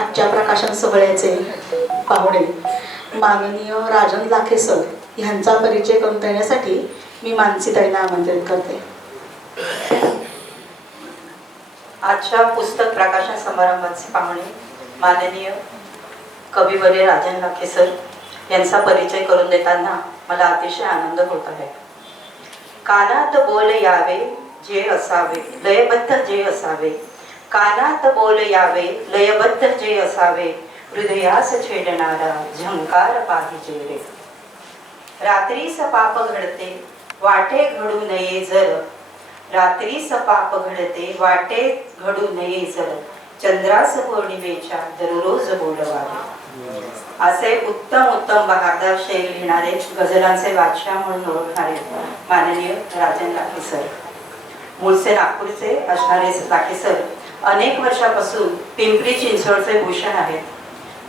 आजच्या प्रकाशन सोहळ्याचे पाहुणे माननीय राजन लाखे सर यांचा परिचय करून देण्यासाठी मी मानसीताईंना आमंत्रित करते. आजच्या पुस्तक प्रकाशन समारंभाचे पाहुणे माननीय कविवर्य राजन लाखे सर यांचा परिचय करून देताना मला अतिशय आनंद होत आहे. कानात बोल यावे जे असावे लयबद्ध जे असावे, कानात बोल यावे लयबद्ध जे असावे, हृदयास छेडणारा झंकार पाहिजे रे. रात्रीस पाप घडते वाटे घडू नये जर, रात्रीस पाप घडते वाटे घडू नये जर, चंद्रास पौर्णिमेच्या दररोज बोलवावे. असे उत्तम उत्तम बहारदार शेर लिहिणारे, गझलांचे बादशाह म्हणून ओळखणारे माननीय राजन लाखे सर, मूळचे नागपूरचे असणारे लाखे सर अनेक वर्षापासून पिंपरी चिंचवडचे भूषण आहेत.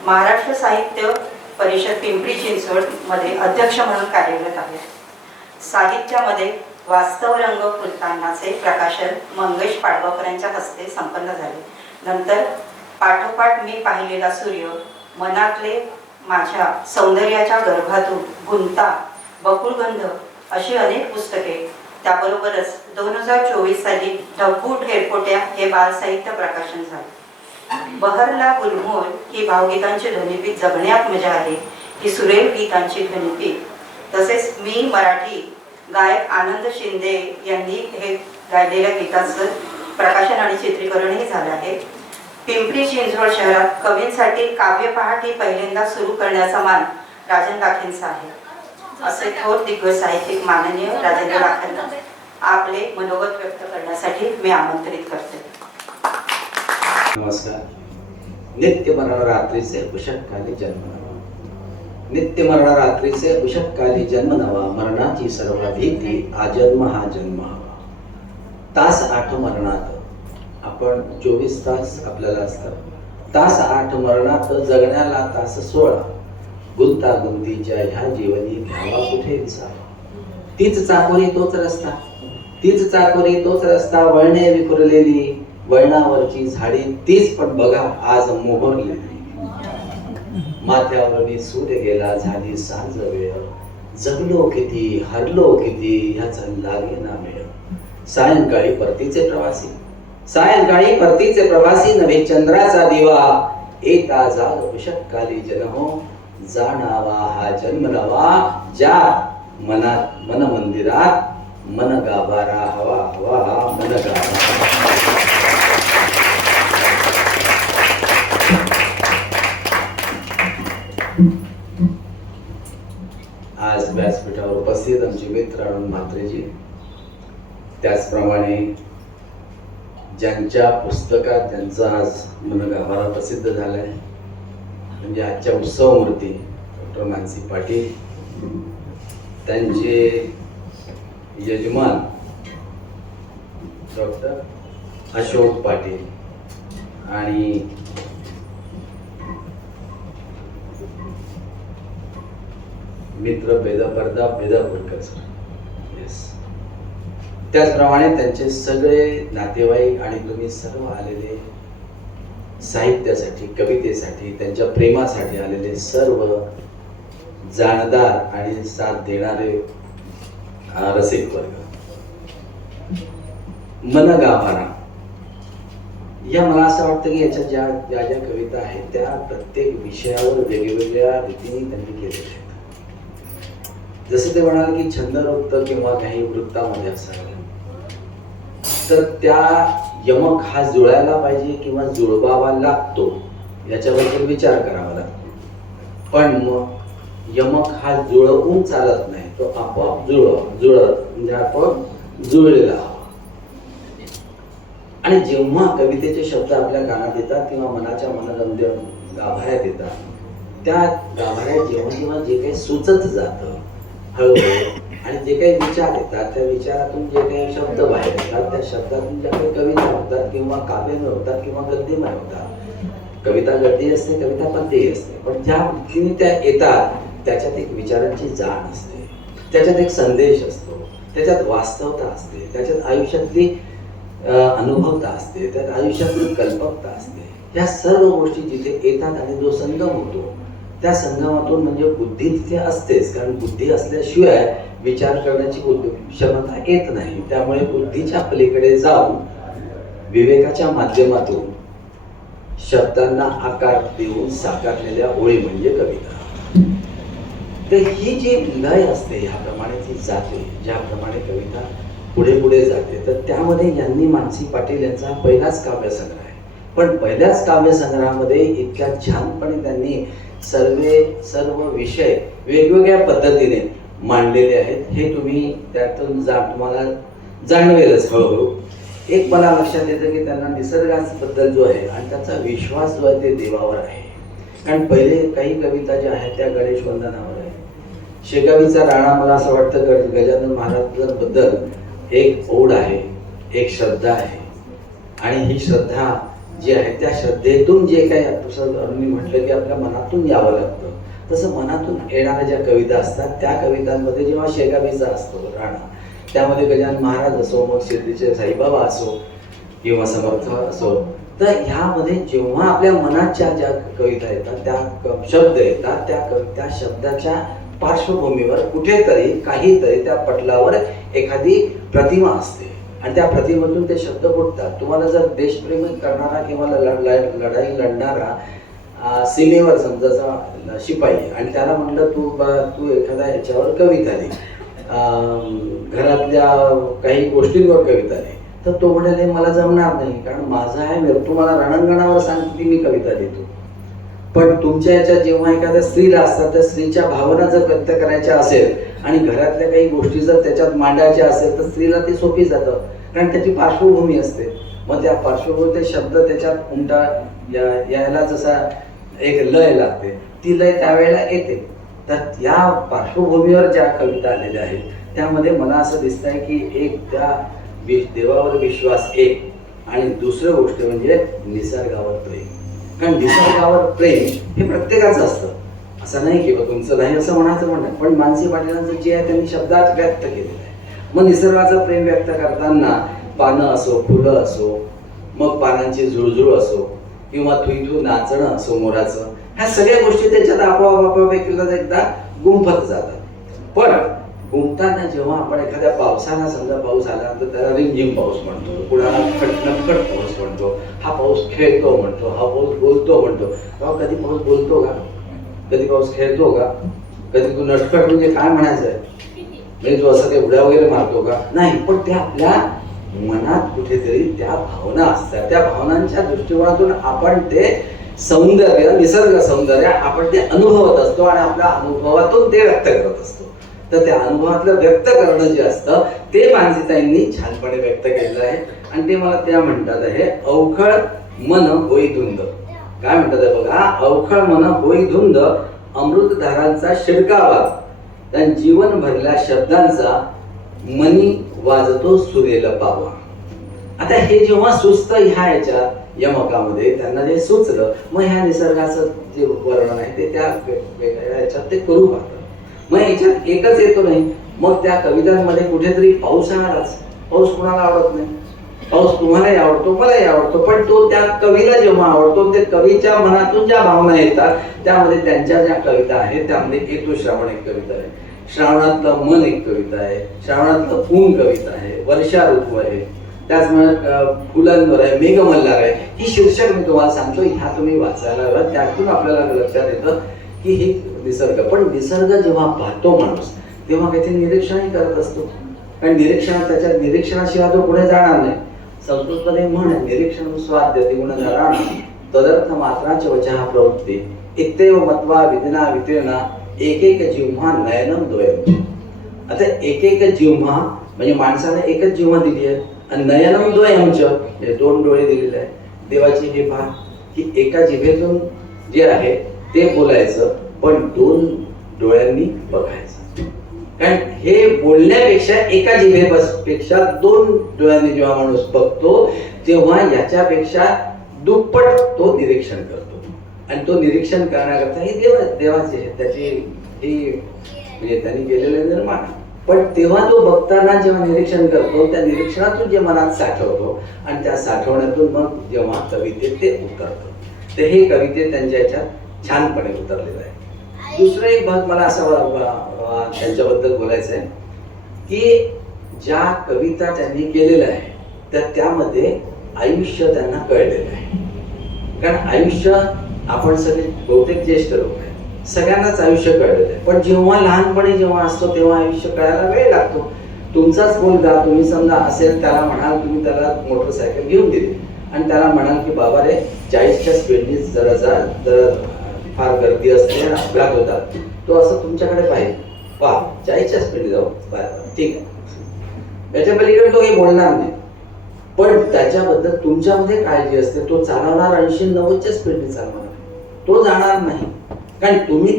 महाराष्ट्र साहित्य परिषद पिंपरी चिंचवड मध्ये अध्यक्ष म्हणून कार्यरत आहेत. साहित्यामध्ये वास्तव रंग फुलतानाचे प्रकाशन मंगेश पाडगावकरांच्या हस्ते संपन्न झाले. नंतर पाठोपाठ मी पाहिलेला सूर्य, मनातले माझ्या, सौंदर्याच्या गर्भातून, गुंता, बकुळगंध अशी अनेक पुस्तके, त्याबरोबरच 2024 साली ढब्बू ढेरपोट्या हे बालसाहित्य प्रकाशन झाले. बहरला गुलमोल ही भावगीतांची ध्वनिफीत, जगण्यात मजा आहे ही सुरेल गीतांची ध्वनिफीत, तसेच मी मराठी गायक आनंद शिंदे यांनी हे गायलेल्या गीताचं प्रकाशन आणि चित्रीकरणही झालं आहे. पिंपरी चिंचवड शहरात कवींसाठी काव्य पहाट ही पहिल्यांदा सुरू करण्याचा मान राजन लाखेंचा आहे. असे थोर दिग्गज साहित्यिक माननीय राजेंद्र लाखेंना आपले मनोगत व्यक्त करण्यासाठी मी आमंत्रित करते. नमस्कार. नित्य मरण रात्रीचे उषटकाली जन्म नवा, नित्य मरण रात्रीचे उषटकाली जन्म नवा, मरणाची सर्व भीती आजन्म हा जन्म हवा. तास 8 मरणात, आपण 24 तास आपल्याला असतात. तास 8 मरणात, जगण्याला तास 16. गुंतागुंतीच्या ह्या जीवनी घ्यावा कुठे विसावा. तीच चाकोरी तोच रस्ता, तीच चाकोरी तोच रस्ता, वळणे विखुरलेली वळणावरची झाडी, तीच पण बघा आज मोहरलेली. माथ्यावर मी सूर्य गेला, झाली सांज वेळ, जगलो किती हरलो किती ह्याचा लागेना मेळ. सायंकाळी परतीचे प्रवासी, सायंकाळी परतीचे प्रवासी, नवे चंद्राचा दिवा, येता जाग उषटकाली जन हो, जाणावा हा जन्म नवा, ज्या मनात मन मंदिरात मन गाभारा हवा हवा मन गाभारा. आज व्यासपीठावर उपस्थित आमचे मित्र अरुण म्हात्रेजी, त्याचप्रमाणे ज्यांच्या पुस्तकात ज्यांचा आज मनगाभारा प्रसिद्ध झालाय, म्हणजे आजच्या उत्सव मूर्ती डॉक्टर मानसी पाटील, त्यांचे यजमान डॉक्टर अशोक पाटील आणि मित्र प्रताप बेदापूरकर सर, त्याचप्रमाणे त्यांचे सगळे नातेवाईक आणि तुम्ही सर्व आलेले साहित्यासाठी, कवितेसाठी, त्यांच्या प्रेमासाठी आलेले सर्व जाणदार आणि साथ देणारे रसिक वर्ग. मन गाभारा या, मला असं वाटतं की याच्या ज्या ज्या ज्या कविता आहेत त्या प्रत्येक विषयावर वेगवेगळ्या रीतीने त्यांनी केलेल्या आहेत. जसे ते म्हणाले की छंदरुक्त किंवा काही वृत्तामध्ये असावे, तर त्या यमक हा जुळायला पाहिजे किंवा जुळवावा लागतो याच्याबद्दल विचार करावा लागतो. पण मग यमक हा जुळवून चालत नाही, तो आपोआप जुळत म्हणजे आपोआप जुळलेला हवा. आणि जेव्हा कवितेचे शब्द आपल्या कानात येतात किंवा मनाच्या मनगंध गाभाऱ्यात येतात, त्या गाभाऱ्यात जेव्हा जेव्हा जे काही सुचत जातं हळूहळू, आणि जे काही विचार येतात त्या विचारातून जे काही शब्द बाहेर येतात, त्या शब्दातून ज्या काही कविता होतात किंवा काव्यमय होतात किंवा गद्यमय होतात. कविता गद्य असते, कविता पद्यही असते, पण ज्या वृत्तीने त्या येतात त्याच्यात एक विचारांची जाण असते, त्याच्यात एक संदेश असतो, त्याच्यात वास्तवता असते, त्याच्यात आयुष्यातली अनुभवता असते, त्यात आयुष्यातली कल्पकता असते. ह्या सर्व गोष्टी जिथे येतात आणि जो संगम होतो त्या संगमातून म्हणजे बुद्धी तिथे असतेच, कारण बुद्धी असल्याशिवाय विचार करण्याची क्षमता येत नाही. त्यामुळे बुद्धीच्या पलीकडे जाऊन विवेकाच्या माध्यमातून शब्दांना आकार देऊन साकारलेल्या ओळी म्हणजे कविता. तर ही जी लय असते ह्याप्रमाणे ती जाते, ज्याप्रमाणे कविता पुढे पुढे जाते. तर त्यामध्ये यांनी मानसी पाटील यांचा पहिलाच काव्यसंग्रह आहे, पण पहिल्याच काव्यसंग्रहामध्ये इतक्या छानपणे त्यांनी सर्व विषय वेगवेगळ्या पद्धतीने मांडलेले आहेत. हे तुम्ही त्यातून तुम्हाला जाणवेलच हळूहळू. एक मला लक्षात येतं की त्यांना निसर्गाबद्दल जो आहे आणि त्याचा विश्वास जो आहे ते देवावर आहे. कारण पहिले काही कविता ज्या आहेत त्या गणेश वंदनावर आहे. शेगावीचा राणा मला असं वाटतं गजानन महाराजांबद्दल एक ओढ आहे, एक श्रद्धा आहे, आणि ही श्रद्धा जी आहे त्या श्रद्धेतून जे काही मी म्हटलं की आपल्या मनातून यावं लागतं, तसं मनातून येणाऱ्या ज्या कविता असतात त्या कवितांमध्ये जेव्हा शेगावीचा असतो राणा, त्यामध्ये गजानन महाराज असो, मग शिर्डीचे साईबाबा असो किंवा समर्थ असो, तर ह्यामध्ये जेव्हा आपल्या मनाच्या ज्या कविता येतात, त्या शब्द येतात, त्या शब्दाच्या पार्श्वभूमीवर कुठेतरी काहीतरी त्या पटलावर एखादी प्रतिमा असते आणि त्या प्रतिमेतून ते शब्द फुटतात. तुम्हाला जर देशप्रेम करणारा किंवा लढाई लढणारा सीमेवर समजायचा शिपाई आणि त्याला म्हणलं तू एखाद्या ह्याच्यावर कविता लिही, घरातल्या काही गोष्टींवर कविता लिही, तर तो म्हणाले मला जमणार नाही, कारण माझा आहे, तुम्हाला रणांगणावर सांगतो की मी कविता लिहितो. पण तुमच्या याच्यात जेव्हा एखाद्या स्त्रीला असतात त्या स्त्रीच्या भावना जर व्यक्त करायच्या असेल आणि घरातल्या काही गोष्टी जर त्याच्यात मांडायच्या असेल तर स्त्रीला ती सोपी जातं, कारण त्याची पार्श्वभूमी असते. मग त्या पार्श्वभूमी ते शब्द त्याच्यात उमटा यायला जसा एक लय लागते, ती लय त्यावेळेला येते. तर या पार्श्वभूमीवर ज्या कविता आलेल्या आहेत त्यामध्ये मला असं दिसत आहे की एक त्या देवावर विश्वास एक, आणि दुसरं गोष्ट म्हणजे निसर्गावर प्रेम. कारण निसर्गावर प्रेम हे प्रत्येकाचं असतं, असं नाही की तुमचं नाही असं म्हणायचं म्हणणं, पण मानसी पाटलांचं जे आहे त्यांनी शब्दात व्यक्त केलेलं आहे. मग निसर्गाचं प्रेम व्यक्त करताना पानं असो, फुलं असो, मग पानांची झुळझुळ असो किंवा थुई नाचणं असो मोराचं, ह्या सगळ्या गोष्टी त्याच्यात आपोआप एकदा गुंफत जातात. पण गुंफताना जेव्हा आपण एखाद्या पावसाला, समजा पाऊस आला तर त्याला रिमझिम पाऊस म्हणतो, कुणाला खटनटखट पाऊस म्हणतो, हा पाऊस खेळतो म्हणतो, हा पाऊस बोलतो म्हणतो. बाबा कधी पाऊस बोलतो का? कधी पाऊस खेळतो का? कधी तू नटखट म्हणजे काय म्हणायचंय, म्हणजे तू असं ते उड्या वगैरे मारतो का? नाही. पण ते आपल्या मनात कुठेतरी त्या भावना असतात, त्या भावनांच्या दृष्टिकोनातून आपण ते सौंदर्य, निसर्ग सौंदर्य आपण ते अनुभवत असतो आणि आपल्या अनुभवातून ते व्यक्त करत असतो. तर त्या अनुभवातलं व्यक्त करणं जे असतं ते मानसीताईंनी छानपणे व्यक्त केलेलं आहे. आणि ते मला त्या म्हणतात आहे, अवखळ मन होई धुंद. काय म्हणतात आहे बघा, अवखळ मन होई धुंद, अमृतधारांचा शिडकावा, त्या जीवन भरल्या शब्दांचा मनी वाजतो सुरेल पावा. आता हे जेव्हा सुचतं ह्या याच्यात यमकामध्ये त्यांना जे सुचलं, मग ह्या निसर्गाचं जे वर्णन आहे ते त्या वेगवेगळ्या याच्यात ते करू पाहतात. मग याच्यात एकच येतो नाही, मग त्या कवितांमध्ये कुठेतरी पाऊस आलाच. पाऊस कुणाला आवडत नाही? पाऊस तुम्हालाही आवडतो, मलाही आवडतो, पण तो त्या कवीला जेव्हा आवडतो, ते कवीच्या मनातून ज्या भावना येतात त्यामध्ये त्यांच्या ज्या कविता आहेत त्यामध्ये येतो. श्रावण एक कविता आहे, श्रावणातलं मन एक कविता आहे, श्रावणातलं ऊन कविता आहे, वर्षा ऋतू आहे, त्याचमुळे फुलांवर आहे, मेघमल्हार आहे. ही शीर्षक मी तुम्हाला सांगतो, ह्या तुम्ही वाचायला हव्या. त्यातून आपल्याला लक्षात येतं की ही निसर्ग. पण निसर्ग जेव्हा पाहतो माणूस तेव्हा काहीतरी निरीक्षणही करत असतो, कारण त्याच्या निरीक्षणाशिवाय तो पुढे जाणार नाही. संस्कृतमध्ये म्हण आहे, निरीक्षण स्वाद्यते गुणधराण तदर्थ मात्राच वचः प्रवृत्ती इत्येव मत्वा विदिना वितीर्णा एक जिव्हा नयनम द्वयम. आता एक जिव्हा म्हणजे माणसाने एकच जिव्हा दिली आहे आणि नयनम द्वयमच म्हणजे दोन डोळे दिलेले आहे. देवाची जिव्हा की एका जिभेतून जे आहे ते बोलायचं, पण दोन डोळ्यांनी बघायचं. कारण हे बोलण्यापेक्षा एका जिभेपेक्षा दोन डोळ्यांनी जेव्हा माणूस बघतो तेव्हा याच्यापेक्षा दुप्पट तो निरीक्षण करतो. आणि तो निरीक्षण करण्याकरता ही देवाची आहे, त्याची ही म्हणजे त्यांनी केलेलं निर्माण. पण तेव्हा तो बघताना जेव्हा निरीक्षण करतो त्या निरीक्षणातून जे मनात साठवतो आणि त्या साठवण्यातून मग जेव्हा कवितेत ते उतरतं. तर हे कविते त्यांच्या याच्यात छानपणे उतरलेलं आहे. दुसरा एक भाग मला असा त्यांच्याबद्दल बोलायचं आहे की ज्या कविता त्यांनी केलेल्या आहे तर त्यामध्ये आयुष्य त्यांना कळलेलं आहे. कारण आयुष्य आपण सगळे बहुतेक ज्येष्ठ लोक आहे, सगळ्यांनाच आयुष्य कळलेलं आहे. पण जेव्हा लहानपणी जेव्हा असतो तेव्हा आयुष्य कळायला वेळ लागतो. तुमचाच मुलगा तुम्ही समजा असेल, त्याला म्हणाल तुम्ही त्याला मोटरसायकल घेऊन दिली आणि त्याला म्हणाल की बाबा रे 40च्या स्पीडनी जरा जा, जरा फार गर्दी असते, अपघात होतात, तो असं तुमच्याकडे पाहिजे, वा 40च्या स्पीड जाऊ, ठीक आहे, त्याच्या पलीकडे तो काही बोलणार नाही. पण त्याच्याबद्दल तुमच्यामध्ये काळजी असते. तो चालवणार 80-90च्या स्पीडने चालवणार, तो जाणार नाही. कारण तुम्ही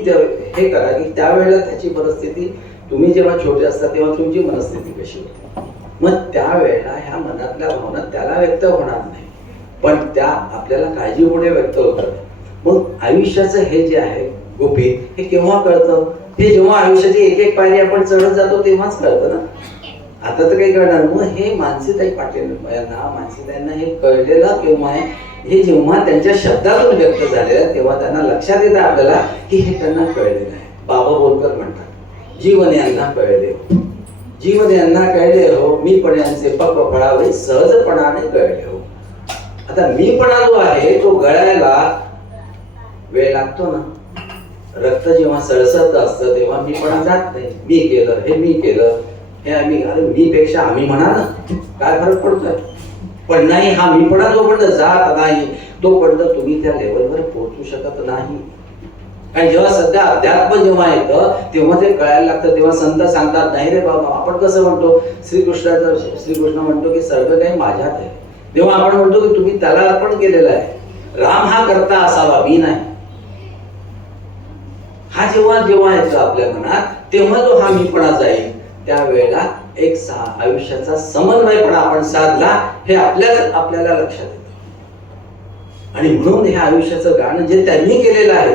हे करा की त्यावेळेला त्याची परिस्थिती, तुम्ही जेव्हा छोटे असता तेव्हा तुमची मनस्थिती कशी होती, मग त्यावेळेला ह्या मनातल्या भावना त्याला व्यक्त होणार नाही, पण त्या आपल्याला काळजीमुळे व्यक्त होतात. मग आयुष्याचं हे जे आहे गुपित हे केव्हा कळतं? हे जेव्हा आयुष्याची एक एक पायरी आपण चढत जातो तेव्हाच कळतं ना. आता तर काही कळणार. मग हे मानसीताई पाटील यांना, मानसीताईंना हे कळलेलं केव्हा आहे? हे जेव्हा त्यांच्या शब्दातून व्यक्त झालेलं तेव्हा त्यांना लक्षात येतं आपल्याला की हे त्यांना कळलेलं आहे. बाबा बोलकर म्हणतात, जीवन यांना कळले, जीवन यांना कळले हो, मीपण यांचे पक्व फळावे सहजपणाने कळले हो. आता मीपणा जो आहे तो गळायला वेळ लागतो ना. रक्त जेव्हा सळसळत असतं तेव्हा मीपणा जात नाही. मी केलं, हे मी केलं, हे आम्ही, अरे मी पेक्षा आम्ही म्हणा ना, काय फरक पडतोय? पण नाही, हा मीपणा जोपर्यंत जात नाही तोपर्यंत तुम्ही त्या लेवलवर पोहोचू शकत नाही. आणि जेव्हा सध्या अध्यात्म जेव्हा येतं तेव्हा ते कळायला लागतं. तेव्हा संत सांगतात, नाही रे बाबा, आपण कसं म्हणतो, श्रीकृष्ण म्हणतो की सर्व काही माझ्यात आहे. तेव्हा आपण म्हणतो की तुम्ही त्याला अर्पण केलेलं आहे. राम हा करता असावा, मी नाही. हा जेव्हा जेव्हा येतो आपल्या मनात तेव्हा जो हा मीपणा जाईल, त्यावेळेला एक आयुष्याचा समन्वयपणा आपण साधला हे आपल्याला लक्षात येतं. आणि म्हणून हे आयुष्याचं गाणं जे त्यांनी केलेलं आहे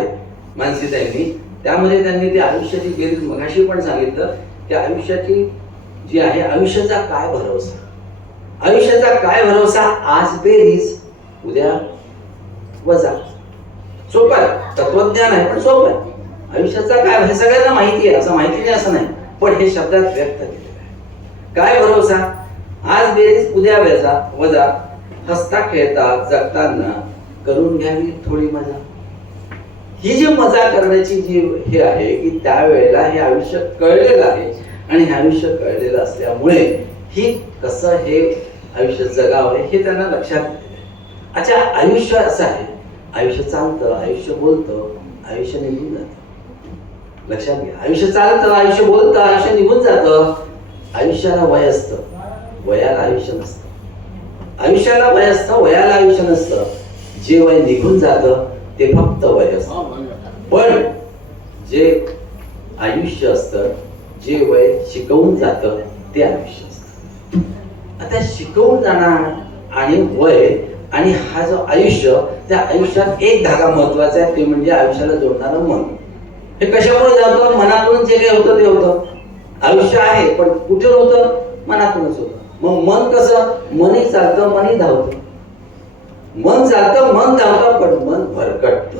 मानसीताईंनी, त्यामध्ये त्यांनी ते आयुष्याची बेरीज मगाशी पण सांगितलं की आयुष्याची जी आहे, आयुष्याचा काय भरोसा, आयुष्याचा काय भरोसा, आज बेरीज उद्या वजा. सोपं आहे, तत्वज्ञान आहे पण सोपं आहे. आयुष्याचा काय हे सगळ्यांना माहिती आहे, असं माहिती नाही असं नाही, पण हे शब्दात व्यक्त केलेलं आहे. काय भरोसा, आज बेरीज उद्या वजा, हसता खेळता जगताना करून घ्यावी थोडी मजा. ही जी मजा करण्याची जी हे आहे की त्यावेळेला हे आयुष्य कळलेलं आहे. आणि हे आयुष्य कळलेलं असल्यामुळे ही कसं हे आयुष्य जगावं हे त्यांना लक्षात येते. अच्छा, आयुष्य असं आहे, आयुष्य चालतं, आयुष्य बोलतं, आयुष्य निघून जातं. लक्षात घ्या, आयुष्य चालतं, आयुष्य बोलतं, आयुष्य निघून जातं. आयुष्याला वय असतं, वयाला आयुष्य नसतं. आयुष्याला वय असतं, वयाला आयुष्य नसतं. जे वय निघून जातं ते फक्त वय असतं. पण जे आयुष्य असतं, जे वय शिकवून जातं ते आयुष्य असतं. आता शिकवून जाणार आणि वय आणि हा जो आयुष्य, त्या आयुष्यात एक धागा महत्वाचा आहे, ते म्हणजे आयुष्याला जोडणारं मन. हे कशामुळे जातं? मनातून जे काही होतं ते होतं. आयुष्य आहे पण कुठे होतं? मनातूनच होतं. मग मन कसं? मनही चालतं, मनही धावतं. मन चालतं, मन धावतं, पण मन भरकटतं.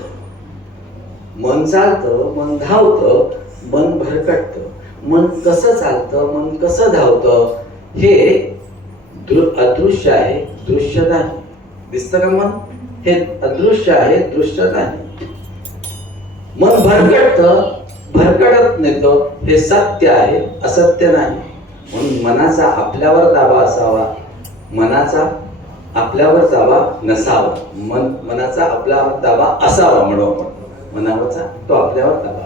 मन चालतं, मन धावतं, मन भरकटतं. मन कसं चालतं, मन कसं धावतं हे अदृश्य आहे, दृश्य नाही. दिसतं का मन? हे अदृश्य आहे, दृश्य नाही. मन भरकटत नेतं, हे सत्य आहे, असत्य नाही. म्हणून मनाचा आपल्यावर ताबा असावा, मनाचा आपल्यावर ताबा नसावा. मनाचा आपल्यावर ताबा असावा म्हणू आपण. मनावरचा तो आपल्यावर ताबा.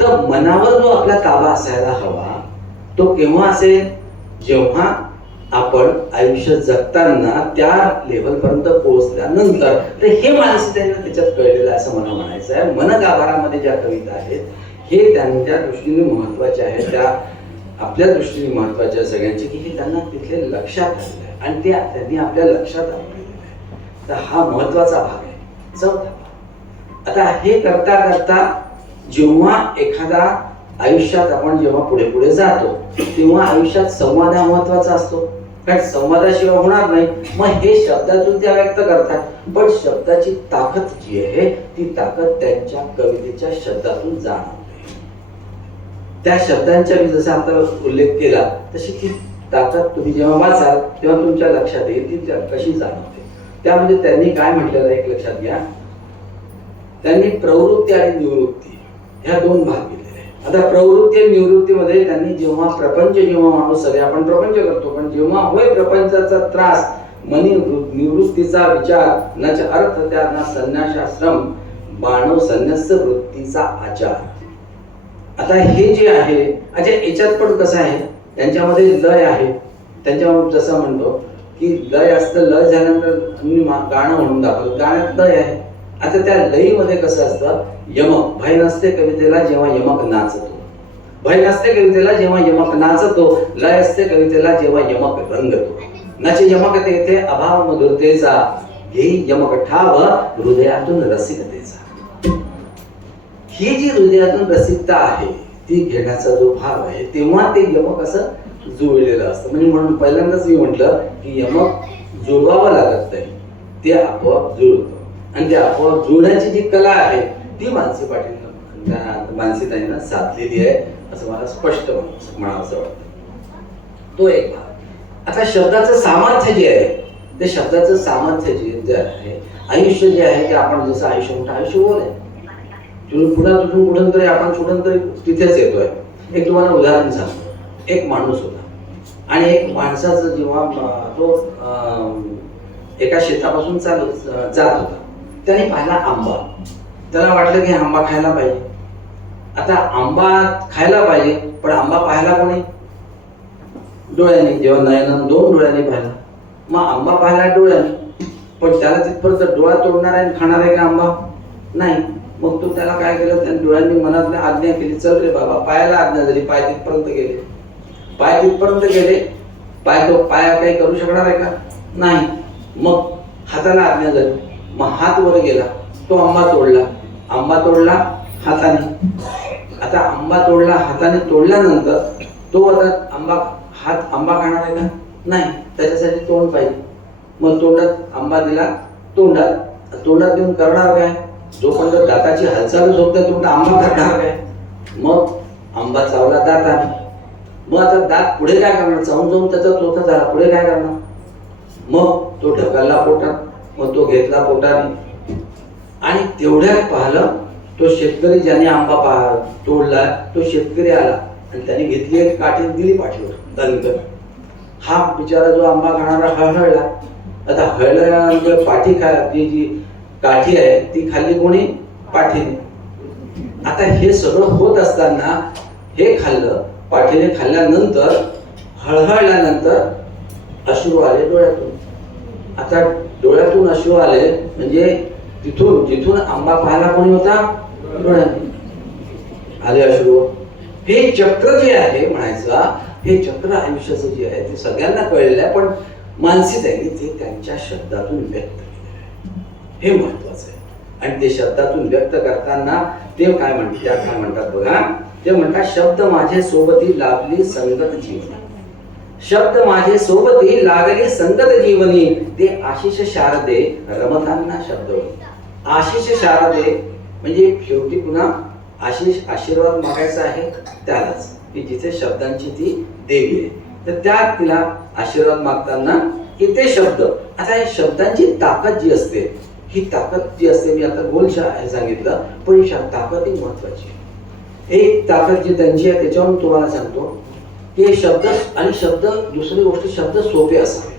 तर मनावर जो आपला ताबा असायला हवा तो केव्हा असेल? जेव्हा आपण आयुष्य जगताना त्या लेवलपर्यंत पोहोचल्यानंतर. तर हे मानसिकतेने त्याच्यात कळलेलं आहे असं मला म्हणायचं आहे. मनगाभारामध्ये ज्या कविता आहेत हे त्यांच्या दृष्टीने महत्वाच्या आहेत, त्या आपल्या दृष्टीने महत्वाच्या सगळ्यांची, की हे त्यांना तिथले लक्षात आलेलं आहे आणि ते त्यांनी आपल्या लक्षात आणलेलं आहे. तर हा महत्वाचा भाग आहे. चौथा भाग, आता हे करता करता जेव्हा एखादा आयुष्यात आपण जेव्हा पुढे पुढे जातो तेव्हा आयुष्यात संवाद हा महत्वाचा असतो. कारण संवादाशिवाय होणार नाही. मग हे शब्दातून त्या व्यक्त करतात, पण शब्दाची ताकद जी आहे ती ताकद त्यांच्या कवितेच्या शब्दातून जाणवते. त्या शब्दांचा मी जसा आता उल्लेख केला तशी ती ताकद तुम्ही जेव्हा वाचाल तेव्हा तुमच्या लक्षात येईल ती कशी जाणवते. त्यामध्ये त्यांनी काय म्हटलेलं आहे एक लक्षात घ्या. त्यांनी प्रवृत्ती आणि निवृत्ती ह्या दोन भाग केलेले आहेत. आता प्रवृत्ती आणि निवृत्तीमध्ये त्यांनी जेव्हा माणूस सगळे आपण प्रपंच करतो, पण जेव्हा होय प्रपंचाचा त्रास मनी निवृत्तीचा विचार नच अर्थ त्या ना संन्यासाश्रम बाणव संन्यास वृत्तीचा आचार. आता हे जे आहे अच्छा याच्यात पण कसं आहे, त्यांच्यामध्ये लय आहे. त्यांच्यामध्ये जसं म्हणतो की लय असतं, लय झाल्यानंतर मी गाणं म्हणून दाखवलं, गाण्यात लय आहे. आता त्या लयीमध्ये कसं असतं, यमक भय नसते कवितेला जेव्हा यमक नाचतो, भय नसते कवितेला जेव्हा यमक नाचतो, लय असते कवितेला जेव्हा यमक रंगतो. नचे यमक तेथे अभाव मधुरतेचा, घेई यमक ठाव हृदयातून रसिकतेचा. ही जी हृदयातून रसिकता आहे ती घेण्याचा जो भाव आहे तेव्हा ते यमक असं जुळलेलं असतं. म्हणजे म्हणून पहिल्यांदाच मी म्हटलं की यमक जुळवावं लागत नाही, ते आपोआप जुळतं. आणि ते आपोआप जुळण्याची जी कला आहे ती मानसी ताईंना साधलेली आहे असं मला स्पष्ट म्हणावंसं वाटतं. तो एक भाग. आता शब्दाचं सामर्थ्य जे आहे ते शब्दाचं सामर्थ्य जे आहे, आयुष्य जे आहे ते आपण जसं आयुष्य म्हणतो, आयुष्य बोल आहे. पुढून कुठून तरी आपण कुठून तरी तिथेच येतोय. एक तुम्हाला उदाहरण सांगतो. एक माणूस होता आणि एक माणसाचं जेव्हा तो एका शेतापासून जात होता, त्याने पाहिला आंबा. त्याला वाटलं की आंबा खायला पाहिजे. आता आंबा खायला पाहिजे पण आंबा पाहायला कोणी? डोळ्याने. जेव्हा नयनानं दोन डोळ्याने पाहिला, मग आंबा पाहिला डोळ्याने, पण त्याला तिथपर्यंत डोळा तोडणार आहे खाणार आहे का आंबा? नाही. मग तो त्याला काय केलं, त्याने डोळ्यांनी मनातल्या आज्ञा केली, चल रे बाबा. पायाला आज्ञा झाली, पाय तिथपर्यंत गेले. पाय तो पाया काही करू शकणार आहे का? नाही. मग हाताला आज्ञा झाली, मग हात वर गेला, तो आंबा तोडला हाताने. आता आंबा तोडला हाताने, तोडल्यानंतर तो आता आंबा खाणार आहे का? नाही. त्याच्यासाठी तोंड पाहिजे. मग तोंडात आंबा दिला, तोंडात देऊन करणार काय? जोपर्यंत दाताची हालचालच होत नाही तोपर्यंत आंबा करणार काय? मग आंबा चावला दाताने. मग आता दात पुढे काय करणार? जाऊन त्याचा चोथा झाला, पुढे काय करणार? मग तो ढकलला पोटात, मग तो घेतला पोटाने. आणि तेवढ्यात पाहिलं तो शेतकरी ज्याने आंबा तोडला तो शेतकरी आला आणि त्याने घेतली एक काठी दिली पाठीवर दणकन. हा बिचारा जो आंबा खाणारा हळहळला. आता हळल्यानंतर पाठी जी काठी आहे ती खाल्ली कोणी? पाठीने. आता हे सगळं होत असताना हे खाल्लं, पाठीने खाल्ल्यानंतर हळहळल्यानंतर अश्रू आले डोळ्यातून. आता डोळ्यातून अश्रू आले म्हणजे जिथून आंबा पाहायला कोणी होता? डोळ्याने आले अश्रू. हे चक्र जे आहे म्हणायचं, हे चक्र आयुष्याचं जे आहे ते सगळ्यांना कळलेलं आहे, पण मानसी ताईंनी ते त्यांच्या शब्दातून व्यक्त केलेलं आहे. हे महत्वाचं आहे. आणि ते शब्दातून व्यक्त करताना ते काय म्हणतात बघा. ते म्हणतात, शब्द माझे सोबती लाभली संगत जीवनी. शब्द माझे सोबती लागली संगत जीवनी, ते आशिष शारदे रमताना शब्दवली. आशिष शारदे म्हणजे शेवटी पुन्हा आशीर्वाद मागायचा आहे त्यालाच, की जिथे शब्दांची ती देवी आहे, तर त्यात तिला आशीर्वाद मागताना की ते शब्द. आता या शब्दांची ताकद जी असते, ही ताकद जी असते, मी आता गोल हे सांगितलं, पण ही ताकद ही महत्वाची आहे. एक ताकद जी त्यांची आहे त्याच्यावरून तुम्हाला सांगतो की शब्द आणि शब्द, दुसरी गोष्ट शब्द सोपे असावे,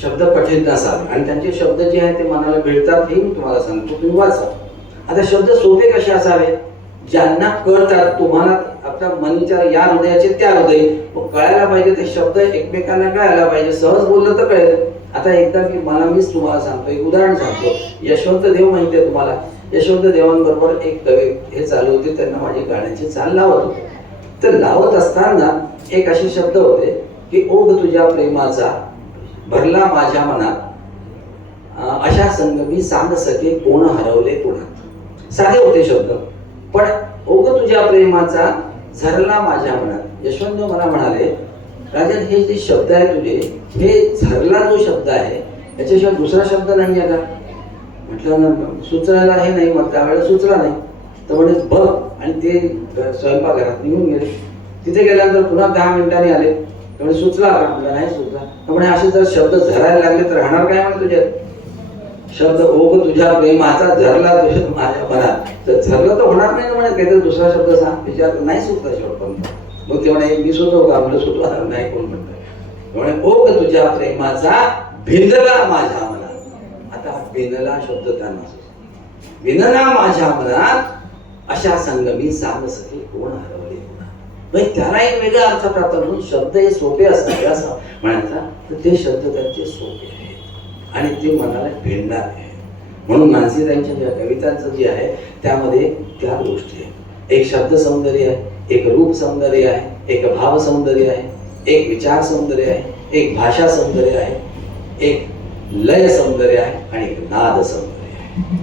शब्द कठीण नसावे. आणि त्यांचे शब्द जे आहेत ते मनाला भिडतात हे मी तुम्हाला सांगतो, तुम्ही वाचा. आता शब्द सोपे कसे असावे? ज्यांना कळतात. तुम्हाला आपल्या मनीच्या या हृदयाचे त्या हृदय कळायला पाहिजे, ते शब्द एकमेकांना कळायला पाहिजे. सहज बोललं तर कळेल. आता एकदा मीच तुम्हाला सांगतो, एक उदाहरण सांगतो. यशवंत देव माहिती आहे तुम्हाला? यशवंत देवांबरोबर एक कवी हे चालू होते, त्यांना माझी गाण्याची चाल लावत होते. तर लावत असताना एक असे शब्द होते की ओघ तुझ्या प्रेमाचा भरला माझ्या मनात, अशा संगमी सांग सके कोण हरवले पुण्यात. साधे होते शब्द, पण ओघ तुझ्या प्रेमाचा झरला माझ्या मनात. यशवंत मला म्हणाले राजन हे जे शब्द आहे तुझे, हे झरला जो शब्द आहे याच्याशिवाय दुसरा शब्द नाही आहे का? म्हटलं ना सुचरायला हे नाही, मग त्यावेळेला सुचला नाही. तर म्हणे बघ, आणि ते स्वयंपाकघरात निघून गेले. तिथे गेल्यानंतर पुन्हा 10 मिनिटांनी आले. त्यामुळे सुचला का? म्हटलं नाही सुचला. त्यामुळे असे जर शब्द झरायला लागले तर राहणार काय म्हणे तुझ्यात? शब्द ओघ तुझ्या प्रेमाचा झरला तुझ्या माझ्या मनात, तर झरलं तर होणार नाही म्हणे. काहीतरी दुसरा शब्द सांग. त्याच्यात नाही सुचला शेवटपर्यंत. मग ते म्हणे मी सुचवतो का? म्हटलं सुचवा नाही, कोण म्हणतंय. म्हणे ओघ तुझ्या प्रेमाचा भिनला माझ्या मनात. आता भिनला शब्द त्यांना भिनला माझ्या मनात, अशा संगमी सांग सखी कोण हरवले कोणा. म्हणजे त्याला एक वेगळा अर्थ प्राप्त म्हणून शब्द हे सोपे असतात असं म्हणायचा, तर ते शब्द त्यांचे सोपे आहेत आणि ते मनाला भिडणार आहे. म्हणून मानसीताईंच्या ज्या कवितांचं जे आहे त्यामध्ये त्या गोष्टी आहेत. एक शब्द सौंदर्य आहे, एक रूप सौंदर्य आहे, एक भाव सौंदर्य आहे, एक विचार सौंदर्य आहे, एक भाषा सौंदर्य आहे, एक लय सौंदर्य आहे आणि एक नाद सौंदर्य आहे.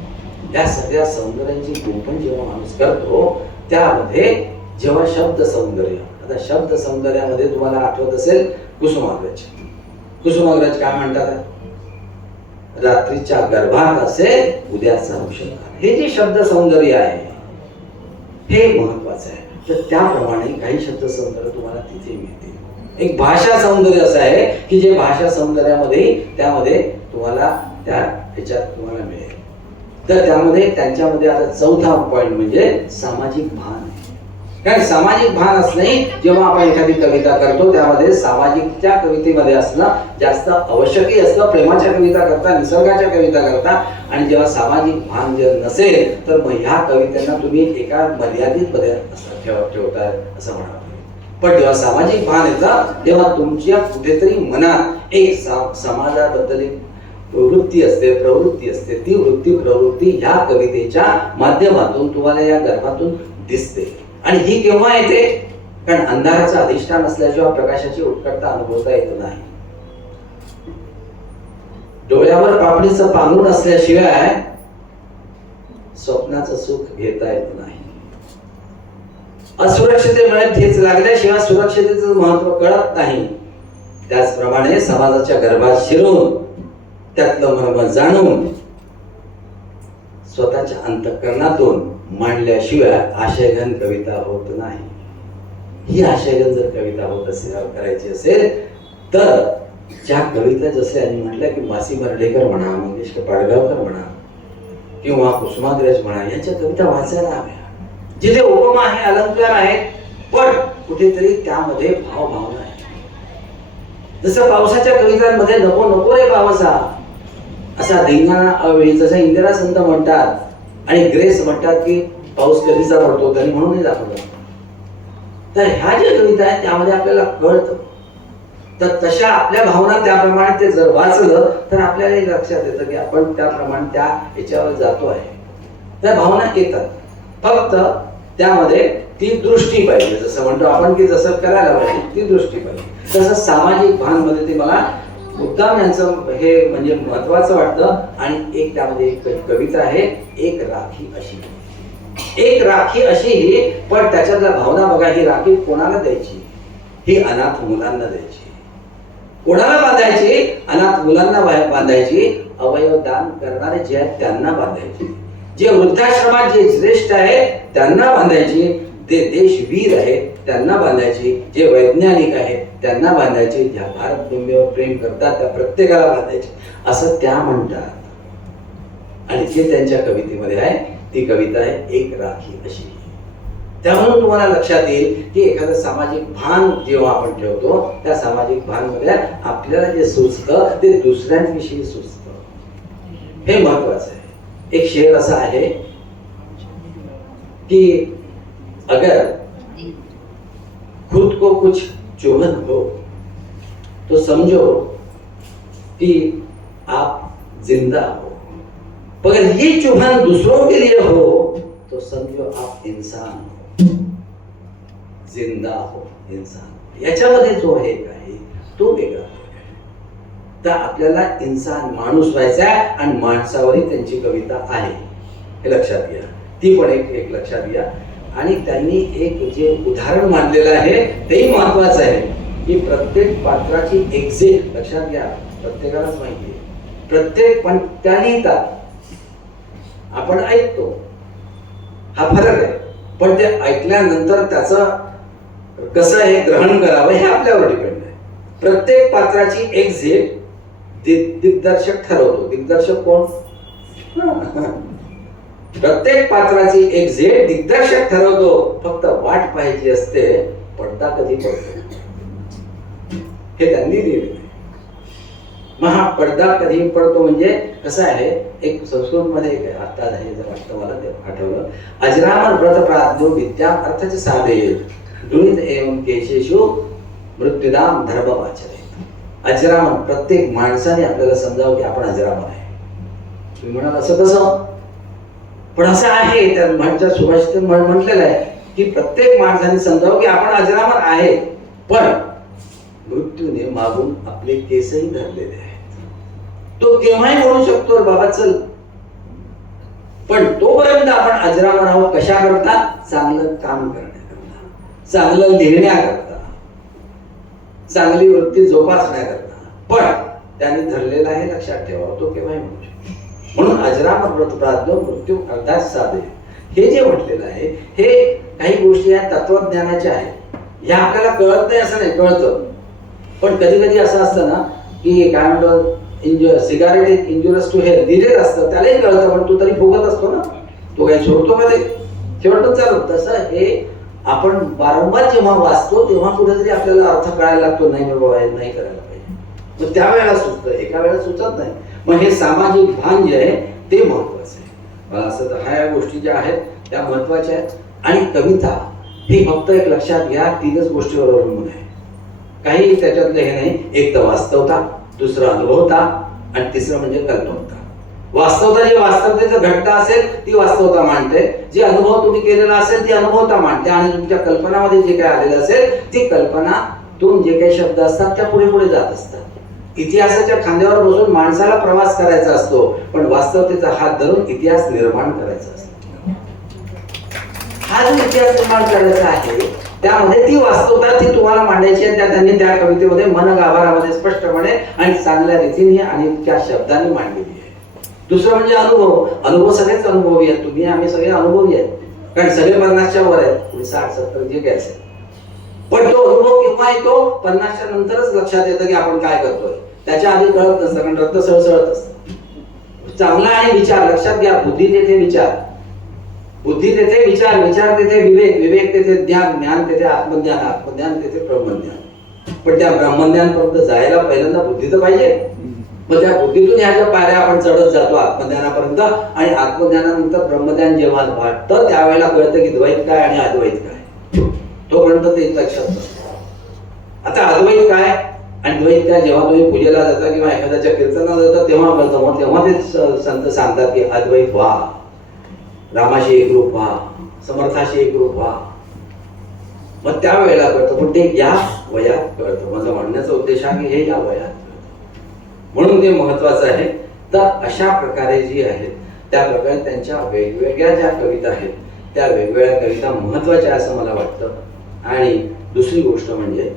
या सगळ्या सौंदर्यांची गुंफण जेव्हा माणूस करतो त्यामध्ये जेव्हा शब्द सौंदर्य, आता शब्द सौंदर्यामध्ये तुम्हाला आठवत असेल कुसुमाग्रज. कुसुमाग्रज काय म्हणतात? रात्रीच्या गर्भात असेल उद्याचा उषःकाल. हे जे शब्द सौंदर्य आहे हे महत्वाचं आहे. तर त्याप्रमाणे काही शब्द सौंदर्य तुम्हाला तिथे मिळते. एक भाषा सौंदर्य असं आहे की जे भाषा सौंदर्यामध्ये त्यामध्ये तुम्हाला त्या ह्याच्यात तुम्हाला मिळेल. तर त्यामध्ये त्यांच्यामध्ये आता चौथा पॉइंट म्हणजे सामाजिक भान आहे. कारण सामाजिक भान असणे, जेव्हा आपण एखादी कविता करतो त्यामध्ये सामाजिकच्या कवितेमध्ये असणं जास्त आवश्यकही असतं. प्रेमाच्या कविता करता, निसर्गाच्या कविता करता, आणि जेव्हा सामाजिक भान जर नसेल तर मग ह्या कवितांना तुम्ही एका मर्यादित मध्ये ठेवताय असं म्हणावं. पण जेव्हा सामाजिक भान येतं तेव्हा तुमच्या कुठेतरी मनात एक समाजाबद्दल एक वृत्ती असते, प्रवृत्ती असते. ती वृत्ती प्रवृत्ती ह्या कवितेच्या माध्यमातून तुम्हाला या गर्भातून दिसते. आणि ही केव्हा येते? कारण अंधाराचं अधिष्ठान असल्याशिवाय प्रकाशाची उत्कटता अनुभवता येत नाही. डोळ्यावर पापणीचं पांघरून असल्याशिवाय स्वप्नाचं सुख घेता येत नाही. असुरक्षिततेमुळे ठेच लागल्याशिवाय सुरक्षिततेचं महत्व कळत नाही. त्याचप्रमाणे समाजाच्या गर्भात शिरून त्यातलं मर्म जाणून स्वतःच्या अंतःकरणातून मांडल्याशिवाय आशयघन कविता होत नाही. ही आशयघन जर कविता होत असेल, करायची असेल तर ज्या कविता जसे यांनी म्हटलं की मासी मर्ढेकर म्हणा, मंगेशकर पाडगावकर म्हणा किंवा कुसुमाग्रज म्हणा, यांच्या कविता वाचायला हव्या. जिथे उपमा आहे, अलंकार आहेत, पण कुठेतरी त्यामध्ये भावभावना आहे. जसं पावसाच्या कवितांमध्ये नको नको रे पावसा असा धिंगाणा अवेळी, जसं इंदिरा संत म्हणतात आणि ग्रेस म्हणतात की पाऊस कधीचा पडतो त्यांनी म्हणूनही दाखवलं. तर ह्या ज्या कविता आहेत त्यामध्ये आपल्याला कळतं. तर तशा आपल्या भावना त्याप्रमाणे ते जर वाचलं तर आपल्यालाही लक्षात येतं की आपण त्याप्रमाणे त्या याच्यावर जातो आहे. त्या भावना येतात, फक्त त्यामध्ये ती दृष्टी पाहिजे. जसं म्हणतो आपण की जसं करायला पाहिजे ती दृष्टी पाहिजे. तसं सामाजिक भान मध्ये ते मला मुद्दाम यांचं हे म्हणजे महत्वाचं वाटतं. आणि एक त्यामध्ये एक कविता आहे, एक राखी अशी. एक राखी अशी ही, पण त्याच्यातल्या भावना बघा. ही राखी कोणाला द्यायची? ही अनाथ मुलांना द्यायची. कोणाला बांधायची? अनाथ मुलांना बांधायची. अवयव दान करणारे जे आहेत त्यांना बांधायची. जे वृद्धाश्रमात जे श्रेष्ठ आहेत त्यांना बांधायची. ते देशवीर आहेत त्यांना बांधायची. जे वैज्ञानिक आहेत त्यांना बांधायची. ज्या भारतभूमीवर प्रेम करतात त्या प्रत्येकाला बांधायची असं त्या म्हणतात. आणि जे त्यांच्या कवितेमध्ये आहे ती कविता आहे एक राखी अशी. त्यामुळे तुम्हाला लक्षात येईल की एखादं सामाजिक भान जेव्हा आपण ठेवतो त्या सामाजिक भान मध्ये आपल्याला जे सुचतं ते दुसऱ्यांविषयी सुचतं. हे महत्वाचं आहे. एक शेर असा आहे कि अगर खुद को कुछ चुभन हो तो समझो कि आप जिंदा हो, मगर ये चुभन दूसरों के लिए हो तो समझो आप इंसान हो. जिंदा हो, इंसान. याच्यामध्ये जो हे आहे तो वेगळा आहे. तर आपल्याला इंसान माणूस व्हायचा आहे आणि माणसावरही त्यांची कविता आहे हे लक्षात घ्या. ती पण एक लक्षात घ्या. आणि त्यांनी एक जे उदाहरण मांडलेलं आहे तेही महत्वाचं आहे. की प्रत्येक पात्राची एक्झिट लक्षात घ्या, प्रत्येकालाच माहिती आहे. प्रत्येक पण त्या लिहितात, आपण ऐकतो, हा फरक आहे. पण ते ऐकल्यानंतर त्याचं कसं हे ग्रहण करावं हे आपल्यावर डिपेंड आहे. प्रत्येक पात्राची एक्झिट दिग्दर्शक ठरवतो. दिग्दर्शक कोण? प्रत्येक पात्राची एक्झिट दिग्दर्शक ठरवतो. फक्त वाट पाहायची असते, पडदा कधी पडतो हे त्यांनी लिहिलेलं आहे. मग हा पडदा कधी पडतो म्हणजे कसं आहे, एक संस्कृत मध्ये एक आता हे जर वाटतं मला ते आठवलं, अजरामर व्रत प्राज्ञो विद्या अर्थाचे साधे दुरित एवं केशेषु मृत्युदाम धर्म वाचरे. अजरामर, प्रत्येक माणसाने आपल्याला समजावं की आपण अजरामर आहे. तुम्ही म्हणाल असं कसं? पण असं आहे, त्या म्हणच्या सुभाषित म्हटलेलं आहे की प्रत्येक माणसाने समजावं की आपण अजरामर आहे, पण मृत्यूने मागून आपले केसही धरलेले आहेत. तो केव्हाही म्हणू शकतो बाबा चल, पण तोपर्यंत आपण अजरामर आहोत. कशा करता? चांगलं काम करण्याकरता, चांगलं लिहिण्याकरता, चांगली वृत्ती जोपासण्याकरता. पण त्याने धरलेला आहे, लक्षात ठेवा, तो केव्हाही म्हणू शकतो. म्हणून अजरामर व्रत प्राज्ञो मृत्यू अर्धात साधे हे जे म्हटलेलं आहे, हे काही गोष्टी या तत्वज्ञानाच्या आहेत. ह्या आपल्याला कळत नाही असं नाही, कळतं. पण कधी कधी असं असतं ना की काय म्हणतो, cigarette is injurious to health दिलेलं असतं, त्यालाही कळतं, पण तो तरी फुगत असतो ना, तो काही सोडतो का ते? शेवटून चालू. तसं हे आपण वारंवार जेव्हा वाचतो तेव्हा कुठेतरी आपल्याला अर्थ कळायला लागतो, नाही बाबा हे नाही करायला पाहिजे. मग त्यावेळेला सुचतं, एका वेळेला सुचत नाही. मग हे सामाजिक भान जे आहे ते महत्वाचं आहे. मला असं तर ह्या गोष्टी ज्या आहेत त्या महत्वाच्या आहेत. आणि कविता ही फक्त एक लक्षात घ्या, तीनच गोष्टीवर अवलंबून आहे. काही त्याच्यातलं हे नाही. एक तर वास्तवता, दुसरं अनुभवता, आणि तिसरं म्हणजे कल्पवता. वास्तवता जी वास्तवतेचं घटना असेल ती वास्तवता मांडते, जी अनुभव तुम्ही केलेला असेल ती अनुभवता मांडते, आणि तुमच्या कल्पनामध्ये जे काही आलेलं असेल ती कल्पनातून जे काही शब्द असतात त्या पुढे पुढे जात असतात. इतिहासाच्या खांद्यावर बसून माणसाला प्रवास करायचा असतो, पण वास्तवतेचा हात धरून इतिहास निर्माण करायचा असतो. हा जो इतिहास निर्माण करायचा आहे त्यामध्ये ती वास्तवता ती तुम्हाला मांडायची आहे. त्यांनी त्या कवितेमध्ये मन गाभारामध्ये स्पष्टपणे आणि चांगल्या रीतीने आणि त्या शब्दांनी मांडलेली आहे. दुसरं म्हणजे अनुभव. अनुभव सगळेच अनुभवी आहेत, तुम्ही आम्ही सगळे अनुभवी आहेत, कारण सगळे 50च्या वर आहेत, 60-70 जे काय असेल. पण तो अनुभव केव्हा येतो? 50च्या नंतरच लक्षात येतं की आपण काय करतोय. त्याच्या आधी कळत नसतं, कारण रक्त सळसळत असतं. चांगला आणि विचार लक्षात घ्या, बुद्धी तेथे विचार, बुद्धी तेथे विचार, विचार तेथे विवेक, विवेक तेथे ज्ञान, ज्ञान तेथे आत्मज्ञान, आत्मज्ञान तेथे ब्रह्मज्ञान. पण त्या ब्रह्मज्ञान पर्यंत जायला पहिल्यांदा बुद्धी तर पाहिजे. मग त्या बुद्धीतून ह्या ज्या पायऱ्या आपण चढत जातो आत्मज्ञानापर्यंत, आणि आत्मज्ञानानंतर ब्रह्मज्ञान जेव्हा वाटतं त्यावेळेला कळतं की द्वैत काय आणि अद्वैत काय. तोपर्यंत ते लक्षात नसतं. आता अद्वैत काय आणि द्वैत काय जेव्हा तुम्ही पूजेला जाता किंवा एखाद्याच्या कीर्तनाला जाता तेव्हा कळतं. मग तेव्हा ते संत सांगतात की अद्वैत व्हा, रामाशी एकरूप व्हा, समर्थाशी एकरूप व्हा. मग त्या वेळेला कळतं. पण ते या वयात कळतं. माझं म्हणण्याचा उद्देश आहे की हे या वयात कळतं, म्हणून ते महत्वाचं आहे. तर अशा प्रकारे जी आहेत त्या प्रकारे त्यांच्या वेगवेगळ्या ज्या कविता आहेत त्या वेगवेगळ्या कविता महत्वाच्या असं मला वाटतं. आणि दुसरी गोष्ट म्हणजे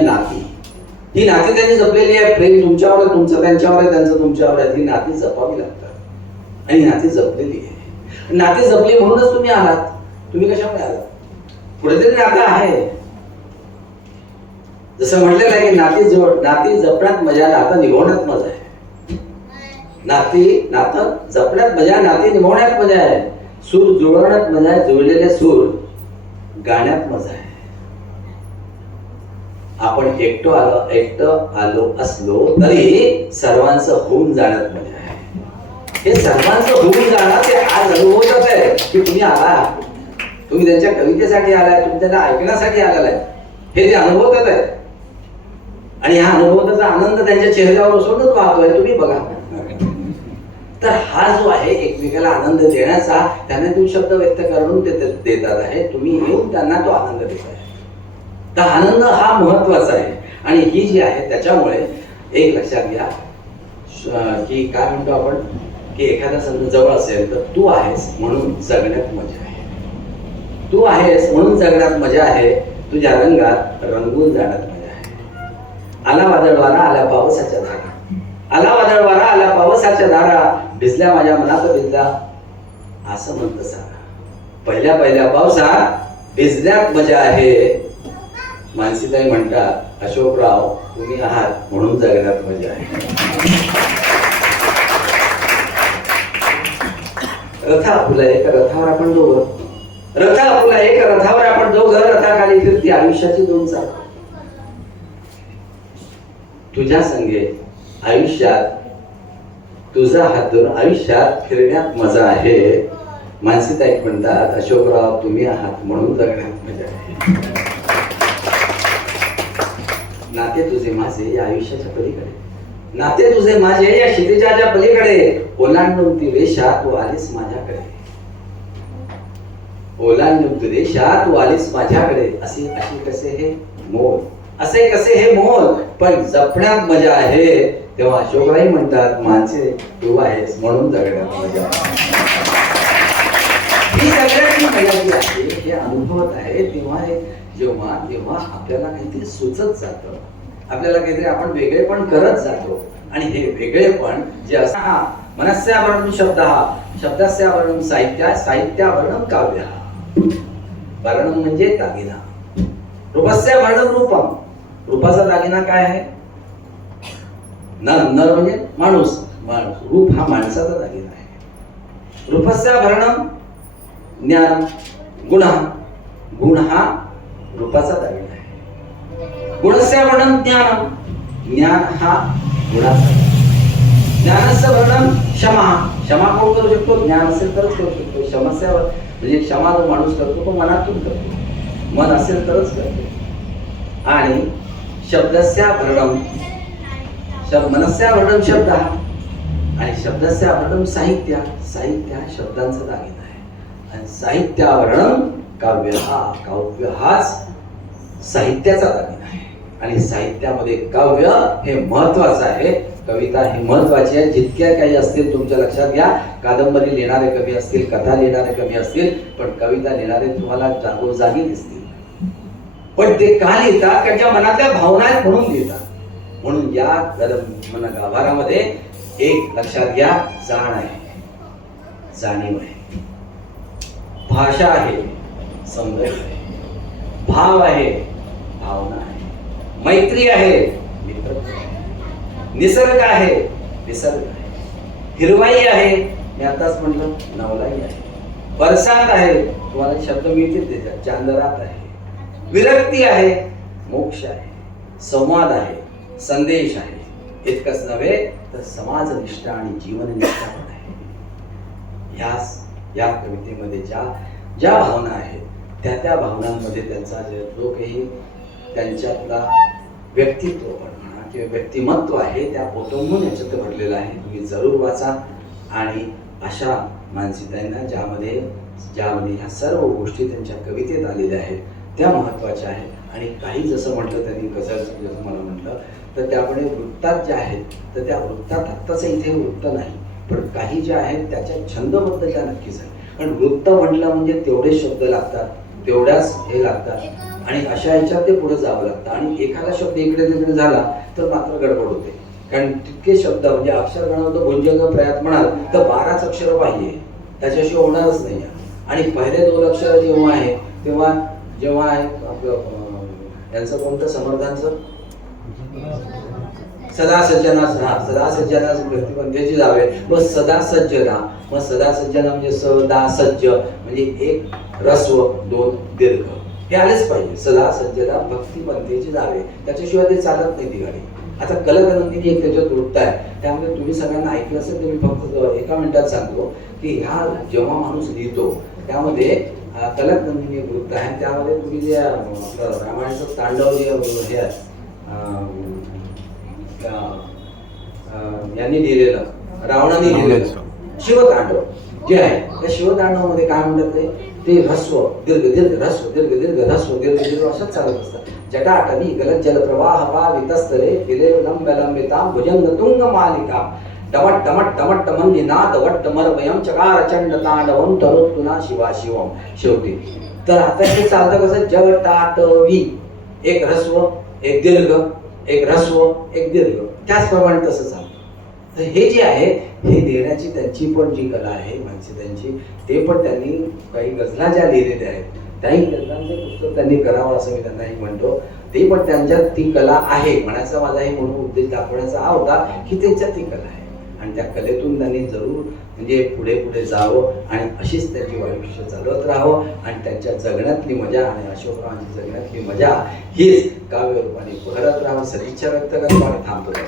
नाती. ही नाती त्यांनी जपलेली आहे. प्रेम तुमच्यावर आहे, तुमचं त्यांच्यावर आहे, त्यांचं तुमच्यावर आहे. ही नाती जपावी लागतात आणि नाती जपलेली आहे. नाती जपली म्हणूनच तुम्ही आलात. तुम्ही कशामुळे आलात? पुढे तरी नातं आहे. जसं म्हटलेलं आहे की नाती जपण्यात मजा, नातं निभवण्यात मजा आहे. नातं जपण्यात मजा, नाती निभवण्यात मजा आहे. सूर जुळवण्यात मजा आहे, जुळलेले सूर गाण्यात मजा आहे. आपण एकटं आलो असलो तरी सर्वांचं होऊन जाण्यात मजा आहे. हे सर्वांचं होऊन जाणार ते आज अनुभवतात आहे की तुम्ही आला, तुम्ही त्यांच्या कवितेसाठी आलाय, तुम्ही त्यांना ऐकण्यासाठी आलेला आहे, हे ते अनुभवतात आहे. आणि हा अनुभवताचा आनंद त्यांच्या चेहऱ्यावर बसूनच वाहतोय, तुम्ही बघा. तर हा जो आहे एकमेकाला आनंद देण्याचा, त्यांना तुम्ही शब्द व्यक्त करून ते देतात आहे, तुम्ही येऊन त्यांना तो आनंद देताय. तर आनंद हा महत्वाचा आहे. आणि ही जी आहे त्याच्यामुळे एक लक्षात घ्या की काय म्हणतो आपण की एखादा समजा जवळ असेल तर तू आहेस म्हणून जगण्यात मजा आहे. तू आहेस म्हणून जगण्यात मजा आहे. तुझ्या रंगात रंगून जाण्यात मजा आहे. आला वादळ वारा आला पावसाच्या धारा, आला वादळ वारा आला पावसाच्या धारा, भिजल्या माझ्या मनात भिजला असं म्हणतं सारा. पहिल्या पहिल्या पावसात भिजण्यात मजा आहे. मानसीताई म्हणतात अशोकराव तुम्ही आहात म्हणून जगण्यात मजा आहे. रथा फुला एक रथावर आपण दोघं, रथा फुला एक रथावर आपण दोघं, रथाखाली फिरती आयुष्याची दोन चाक. तुझ्या संगे आयुष्यात तुझा हात धरून आयुष्यात फिरण्यात मजा आहे. मानसीताई म्हणतात अशोकराव तुम्ही आहात म्हणून जगण्यात मजा आहे. नाते तुझे माझे या आयुष्याच्या पलीकडे, नाते तुझे माझे या क्षितिजाच्या पलीकडे, ओलांडून ती रेषा तू आलीस माझ्याकडे, ओलांडून ती रेषा तू आलीस माझ्याकडे. असे असे कसे हे मोल, असे कसे हे मोल, पण जपण्यात मजा आहे. तेव्हा अशोकराव म्हणतात माणसे तू आहेस म्हणून जगण्यात मजा आहे. ही सगळ्याची मजा जी आहे हे अनुभवत आहे तेव्हा जेव्हा जेव्हा आपल्याला काहीतरी सुचत जातं, आपल्याला काहीतरी आपण वेगळेपण करत जातो. आणि हे वेगळेपण जे असं हा मनस्यावरणं शब्द, हा शब्दस्यावरणं साहित्य, साहित्यावरणं काव्य. वर्णं म्हणजे दागिना, रूपस्यावरणं रूपम, रूपाचा दागिना काय आहे? नर, नर म्हणजे माणूस, रूप हा माणसाचा दागिना आहे. रूपस्यावरणं ज्ञान, गुण, गुण हा रूपाचा दागिना आहे. गुणस्य वर्णन ज्ञान, ज्ञान हा गुणाचा. ज्ञानस्य वर्णन क्षमा, क्षमा कोण करू शकतो? ज्ञान असेल तरच करू शकतो. क्षमस्या म्हणजे क्षमा जो माणूस करतो तो मनातून करतो, मन असेल तरच करतो. आणि शब्दस्य वर्णन, मनस्या वर्णन शब्द, आणि शब्दस्य वर्णन साहित्य, साहित्य हा शब्दांचा दागिना आहे. आणि साहित्यावरणं काव्य, हा काव्य हाच साहित्याचा दागिना आहे. आणि साहित्यामध्ये काव्य हे महत्वाचं आहे. कविता ही महत्वाची आहे. जितक्या काही असतील तुमच्या लक्षात घ्या, कादंबरी लिहिणारे कवी असतील, कथा लिहिणारे कवी असतील, पण कविता लिहिणारे तुम्हाला जागोजागी दिसतील. पण ते का लिहितात? त्यांच्या मनातल्या भावना आहेत म्हणून लिहितात. म्हणून या गाभारामध्ये एक लक्षात घ्या, जाण आहे, जाणीव आहे, भाषा आहे, सौंदर्य आहे, भाव आहे, भावना आहे, मैत्री आहे, मित्रत्व आहे, निसर्ग आहे, निसर्ग आहे, हिरवाई आहे, मी आताच म्हटलं नवलाई आहे, बरसात आहे, तुम्हाला शब्द मिळतील त्याच्यात, चांदरात आहे, विरक्ती आहे, मोक्ष आहे, संवाद आहे, संदेश आहे. इतकंच नव्हे तर समाजनिष्ठा आणि जीवननिष्ठा पण आहे. या कवितेमध्ये ज्या भावना आहेत त्या भावनांमध्ये त्यांचा जो काही त्यांच्यातला व्यक्तित्व म्हणा किंवा व्यक्तिमत्व आहे त्या ओतंबून याच्यात भरलेलं आहे. तुम्ही जरूर वाचा. आणि अशा मानसीताईंना ज्यामध्ये ह्या सर्व गोष्टी त्यांच्या कवितेत आलेल्या आहेत त्या महत्त्वाच्या आहेत. आणि काही जसं म्हटलं त्यांनी गझल जसं मला म्हटलं तर त्यामुळे वृत्तात ज्या आहेत तर त्या वृत्तात आत्ताचं इथे वृत्त नाही, पण काही ज्या आहेत त्याच्या छंदबद्ध त्या नक्कीच आहे. कारण वृत्त म्हटलं म्हणजे तेवढे शब्द लागतात, तेवढ्याच हे लागतात आणि अशा ह्याच्यात ते पुढे जावं लागतं. आणि एखादा शब्द इकडे तिकडे झाला तर मात्र गडबड होते. कारण तितके शब्द म्हणजे अक्षर गणवतो गुंजन प्रयात म्हणाल तर 12च अक्षर पाहिजे, त्याच्याशिवाय होणारच नाही. आणि पहिले 2 अक्षर जेव्हा आहे तेव्हा जेव्हा आहे आपलं यांचं कोणतं समर्थांचं सदा सज्जना, सदा सज्जना व्यक्तिपंथेची जावे. मग सदा सज्जना, मग सदा सज्जना म्हणजे सदा सज्ज म्हणजे 1 ह्रस्व 2 दीर्घ हे आलेच पाहिजे. सदा सज्जना भक्तिपंथेची जावे, त्याच्याशिवाय ते चालत नाही ती गाडी. आता कलकनंदिनी एक त्याच्यात वृत्त आहे, त्यामुळे तुम्ही सगळ्यांना ऐकलं असेल तर मी फक्त 1 मिनिटात सांगतो की ह्या जेव्हा माणूस लिहितो त्यामध्ये कलकनंदिनी एक वृत्त आहे. त्यामध्ये तुम्ही जे रामायणाचं तांडव जे हे आहे यांनी लिहिलेलं, रावणाने लिहिलेलं शिवतांडव जे आहे त्या शिवतांडवामध्ये काय म्हणतात ते ते ह्रस्व दीर्घ दीर्घ ह्रस्व दीर्घ दीर्घ ह्रस्व दीर्घ दीर्घ असंच चालत असतं. जटाटवी गलत जल प्रवाह पावितस्तरे फिरे लंब लंबितां भुजंग तुंग मालिका डमट डमट डमट मंदिनाथ वट्ट मरवयम चकार चंड तांडवम तरुत्तुना शिवा शिवम. शेवटी तर आता हे चालतं कसं, जटाटवी एक ह्रस्व एक दीर्घ एक ह्रस्व एक दीर्घ, त्याचप्रमाणे तसं चालतं. तर हे जे आहे हे लिहिण्याची त्यांची पण जी कला आहे माणसे त्यांची, ते पण त्यांनी काही गझला ज्या लिहिलेल्या आहेत त्याही गझलांचे पुस्तक त्यांनी करावं असं मी त्यांनाही म्हणतो. ते पण त्यांच्यात ती कला आहे म्हणायचा माझा हे म्हणून उद्देश दाखवण्याचा हा होता की त्यांच्यात ती कला आहे आणि त्या कलेतून त्यांनी जरूर म्हणजे पुढे पुढे जावं आणि अशीच त्यांची आयुष्य चालवत राहावं आणि त्यांच्या जगण्यातली मजा आणि अशोकरावांची जगण्यातली मजा हीच काव्यरूपाने बहरत राहावं. सदिच्छा व्यक्त करतो आणि थांबतो.